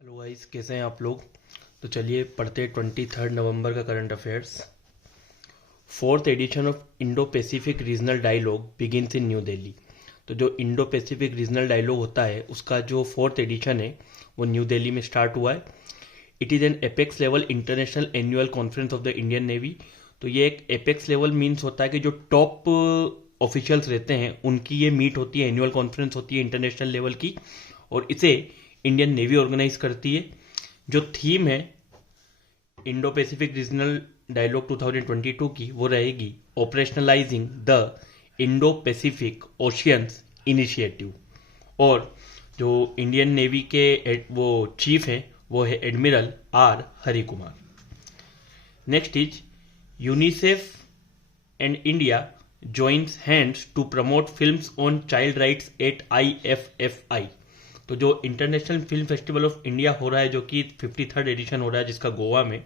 Hello guys, कैसे हैं आप लोग। तो चलिए पढ़ते हैं 23 नवंबर का current affairs. Fourth edition of Indo Pacific regional dialogue begins in New Delhi. तो जो इंडो पैसिफिक रीजनल डायलॉग होता है उसका जो फोर्थ एडिशन है वो न्यू दिल्ली में स्टार्ट हुआ है। It is an apex level international annual conference of the Indian navy. तो ये एक एपेक्स लेवल मीन्स होता है कि जो टॉप ऑफिशियल्स रहते हैं उनकी ये मीट होती है, एनुअल कॉन्फ्रेंस होती है इंटरनेशनल लेवल की, और इसे इंडियन नेवी ऑर्गेनाइज करती है। जो थीम है इंडो पैसिफिक रीजनल डायलॉग 2022 की वो रहेगी operationalising the Indo Pacific oceans initiative. और जो इंडियन नेवी के वो चीफ हैं वो है admiral R Hari Kumar. Next is UNICEF and India joins hands to promote films on child rights at IFFI। तो जो international film festival of India हो रहा है जो कि 53rd एडिशन हो रहा है जिसका गोवा में,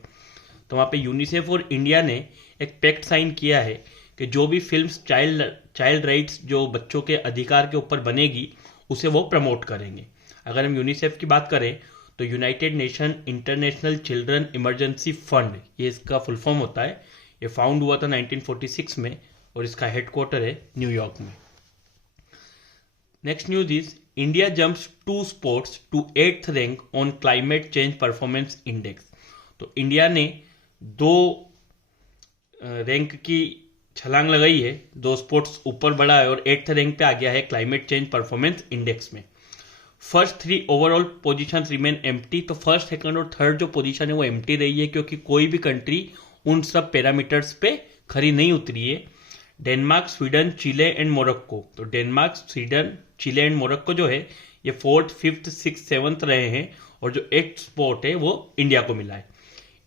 तो वहाँ पे यूनिसेफ और इंडिया ने एक पैक्ट साइन किया है कि जो भी फिल्म्स चाइल्ड राइट्स जो बच्चों के अधिकार के ऊपर बनेगी उसे वो प्रमोट करेंगे। अगर हम यूनिसेफ की बात करें तो United nation international children emergency fund, ये इसका फुल फॉर्म होता है। ये फाउंड हुआ था 1946 में और इसका हेडक्वार्टर है न्यूयॉर्क में। Next news is India jumps 2 spots to 8th rank on climate change performance index. तो इंडिया ने 2 रैंक की छलांग लगाई है, 2 स्पॉट्स ऊपर बढ़ा है और 8th रैंक पे आ गया है क्लाइमेट चेंज परफॉर्मेंस इंडेक्स में। First 3 overall position remain empty. तो फर्स्ट, सेकंड और थर्ड जो पोजीशन है वो एम्प्टी रही है क्योंकि कोई भी कंट्री उन सब पैरामीटर्स पे खरी नहीं उतरी है। Denmark, Sweden, Chile and Morocco. तो Denmark, Sweden, Chile and Morocco जो है ये 4th, 5th, 6th, 7th रहे हैं और जो 8th स्पॉट है वो इंडिया को मिला है।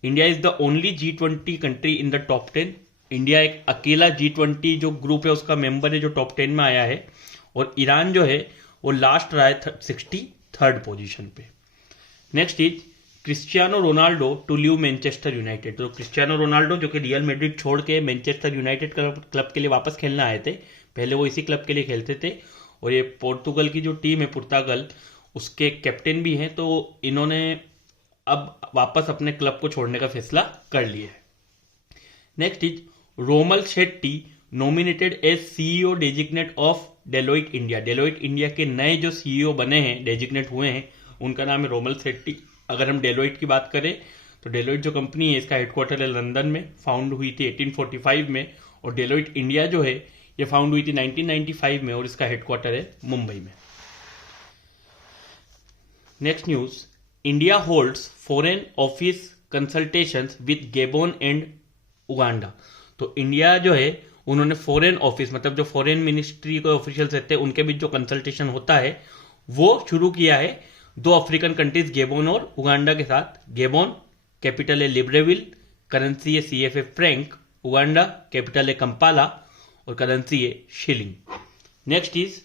India is the only G20 country in the top 10। India एक अकेला G20 जो ग्रुप है उसका मेंबर है जो टॉप 10 में आया है, और ईरान जो है वो लास्ट रहा है 63rd पोजीशन पे। Next is Cristiano Ronaldo to leave Manchester United. तो क्रिस्टियानो रोनाल्डो जो कि रियल मैड्रिड छोड़ के मैनचेस्टर यूनाइटेड क्लब के लिए वापस खेलना आए थे, पहले वो इसी क्लब के लिए खेलते थे और ये पोर्तुगल की जो टीम है पुर्तगाल उसके कैप्टन भी हैं, तो इन्होंने अब वापस अपने क्लब को छोड़ने का फैसला कर लिया है। Next is Romal Shetty nominated as CEO designate of Deloitte India. Deloitte India के नए जो सीईओ बने हैं, डेजिग्नेट हुए हैं, उनका नाम है रोमल शेट्टी। अगर हम डेलोइट की बात करें तो डेलोइट जो कंपनी है इसका हेडक्वार्टर है लंदन में, फाउंड हुई थी 1845 में, और डेलोइट इंडिया जो है ये फाउंड हुई थी 1995 में और इसका हेडक्वार्टर है मुंबई में। Next news, India holds foreign office consultations with गेबोन and Uganda. तो इंडिया जो है उन्होंने फॉरेन ऑफिस मतलब जो फॉरेन मिनिस्ट्री के ऑफिशियल्स रहते हैं उनके बीच जो कंसल्टेशन होता है वो शुरू किया है 2 अफ्रीकन कंट्रीज गेबोन और उगांडा के साथ। गेबोन कैपिटल है लिब्रेविल, करेंसी है CFA फ्रैंक, उगांडा कैपिटल है कंपाला और करेंसी है shilling. Next is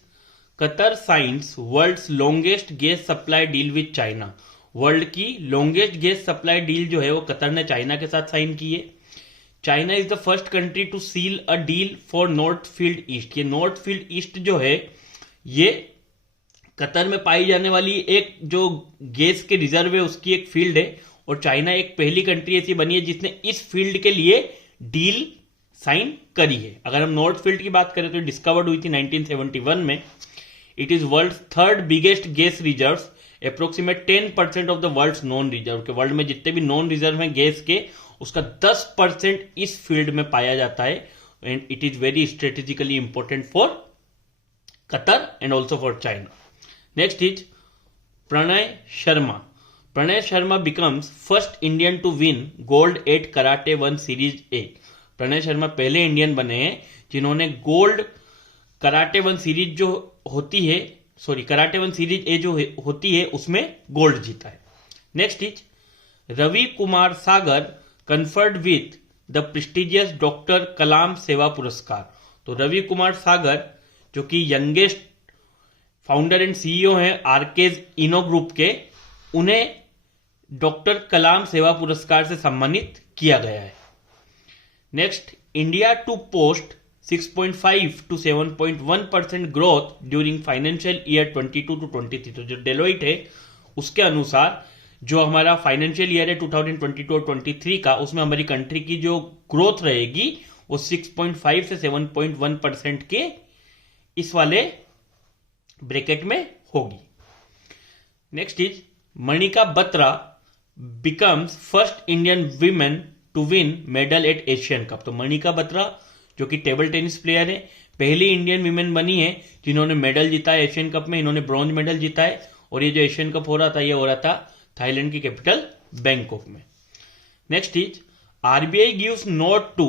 Qatar signs world's longest gas supply deal with China. World की लॉन्गेस्ट गैस सप्लाई डील जो है वो कतर ने चाइना के साथ साइन की है। China is the first country to seal a deal for North Field East. ये नॉर्थ फील्ड ईस्ट जो है ये कतर में पाई जाने वाली एक जो गैस के रिजर्व है उसकी एक फील्ड है, और चाइना एक पहली कंट्री ऐसी बनी है जिसने इस फील्ड के लिए डील साइन करी है। अगर हम नॉर्थ फील्ड की बात करें तो डिस्कवर्ड हुई थी 1971 में। It is world 3rd biggest gas reserve, approximate 10% of the world non reserve. के वर्ल्ड में जितने भी नॉन रिजर्व हैं गैस के उसका 10% इस फील्ड में पाया जाता है, and it is very strategically important for Qatar and also for China. Next is Pranay Sharma. Pranay Sharma becomes first Indian to win gold at karate 1 series A. Pranay Sharma पहले इंडियन बने हैं जिन्होंने गोल्ड कराटे 1 सीरीज जो होती है, कराटे 1 सीरीज ए जो होती है उसमें गोल्ड जीता है। Next is Ravi Kumar Sagar conferred with the prestigious doctor Kalam Seva Puraskar. तो रवि कुमार सागर जो कि यंगेस्ट फाउंडर एंड सीईओ हैं आरकेज इनो ग्रुप के, उन्हें डॉक्टर कलाम सेवा पुरस्कार से सम्मानित किया गया है। Next, India to post 6.5 to 7.1% growth during financial year 22 to 23। तो जो डेलोइट है उसके अनुसार जो हमारा फाइनेंशियल ईयर है 2022 और 23 का, उसमें हमारी कंट्री की जो ग्रोथ रहेगी वो 6.5 से 7.1% के इस वाले ब्रैकेट में होगी। Next is Manika Batra becomes first Indian women to win medal at Asian Cup. तो मणिका बत्रा जो कि टेबल टेनिस प्लेयर है, पहली इंडियन वीमेन बनी है जिन्होंने मेडल जीता है एशियन कप में। इन्होंने ब्रॉन्ज मेडल जीता है और ये जो एशियन कप हो रहा था ये हो रहा था थाईलैंड की कैपिटल बैंकॉक में। Next is RBI gives note to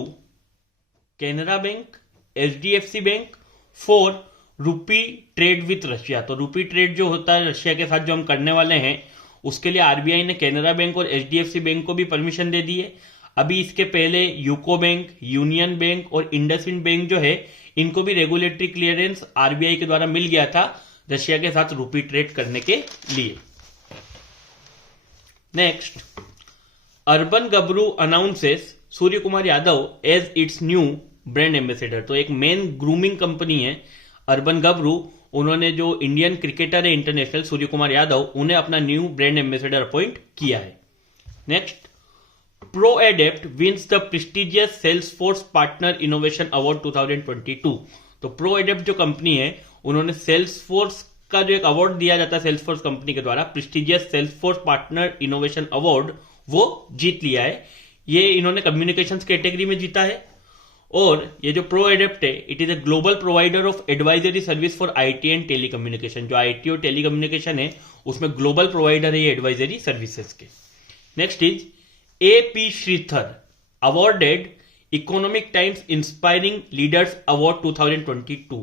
Canara bank, HDFC bank for rupee trade with Russia. तो रूपी ट्रेड जो होता है रशिया के साथ जो हम करने वाले हैं उसके लिए आरबीआई ने कैनरा बैंक और एचडीएफसी बैंक को भी परमिशन दे दी है। अभी इसके पहले यूको बैंक, यूनियन बैंक और इंडसइंड बैंक जो है इनको भी रेगुलेटरी क्लियरेंस आरबीआई के द्वारा मिल गया था रशिया के साथ रूपी ट्रेड करने के लिए। Next, urban Gabru announces Surya Kumar Yadav as its new brand ambassador. तो एक मेन ग्रूमिंग कंपनी है अर्बन गबरू, उन्होंने जो इंडियन क्रिकेटर है इंटरनेशनल सूर्य कुमार यादव, उन्हें अपना न्यू ब्रांड एम्बेसडर अपॉइंट किया है। Next, ProAdept wins the prestigious Salesforce Partner Innovation Award 2022। तो ProAdept जो कंपनी है उन्होंने Salesforce का जो एक अवार्ड दिया जाता है Salesforce कंपनी के द्वारा, prestigious Salesforce Partner Innovation Award, वो जीत लिया है। ये इन्होंने कम्युनिकेशंस कैटेगरी में जीता है। और ये जो ProAdept है it is a global provider of advisory service for IT and telecommunication. जो आईटी और टेलीकम्युनिकेशन है उसमें ग्लोबल प्रोवाइडर है ये एडवाइजरी सर्विसेज के। Next is AP Sridhar awarded economic times inspiring leaders award 2022।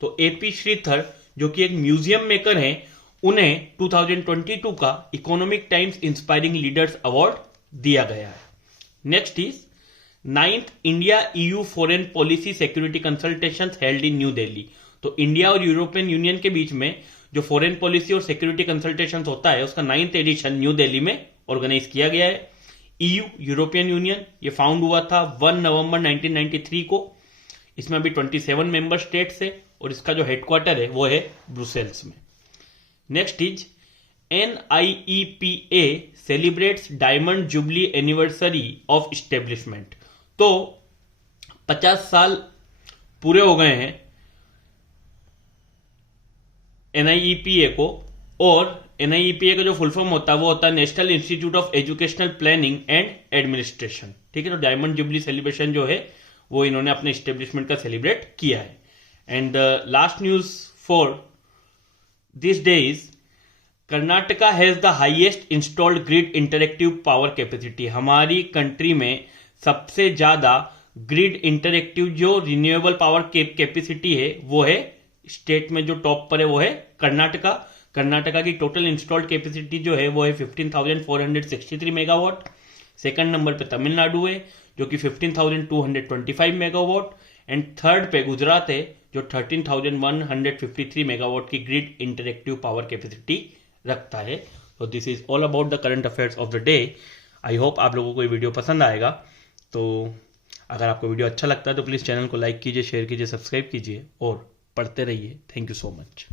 तो AP Sridhar जो कि एक म्यूजियम मेकर हैं, उन्हें 2022 का economic times inspiring leaders award दिया गया है। Next is 9th India EU foreign policy security consultations held in New Delhi. तो इंडिया और यूरोपियन यूनियन के बीच में जो फॉरेन पॉलिसी और सिक्योरिटी कंसल्टेशंस होता है उसका 9th एडिशन न्यू दिल्ली में ऑर्गेनाइज किया गया है। EU यूरोपियन यूनियन ये फाउंड हुआ था 1 नवंबर 1993 को। इसमें अभी 27 मेंबर स्टेट्स है और इसका जो हेडक्वार्टर है वो है ब्रुसेल्स में। Next is NIEPA celebrates diamond jubilee anniversary of establishment. तो 50 साल पूरे हो गए हैं NIEPA को, और NIEPA का जो फुल फॉर्म होता है वो होता है national institute of educational planning and administration. ठीक है, तो डायमंड जुबली सेलिब्रेशन जो है वो इन्होंने अपने एस्टेब्लिशमेंट का सेलिब्रेट किया है। And last news for this day is Karnataka has the highest installed grid interactive power capacity. हमारी कंट्री में सबसे ज्यादा ग्रिड इंटरेक्टिव जो रिन्यूएबल पावर कैपेसिटी है वो है, स्टेट में जो टॉप पर है वो है कर्नाटका। कर्नाटका की टोटल इंस्टॉल्ड कैपेसिटी जो है वो है 15,463 मेगावाट। सेकंड नंबर पे तमिलनाडु है जो कि 15,225 मेगावाट, एंड थर्ड पे गुजरात है जो 13,153 मेगावाट की ग्रिड इंटरेक्टिव पावर कैपेसिटी रखता है। तो this is all about the current affairs of the day. I hope आप लोगों को ये वीडियो पसंद आएगा। तो अगर आपको वीडियो अच्छा लगता है तो प्लीज़ चैनल को लाइक कीजिए, शेयर कीजिए, सब्सक्राइब कीजिए और पढ़ते रहिए। Thank you so much.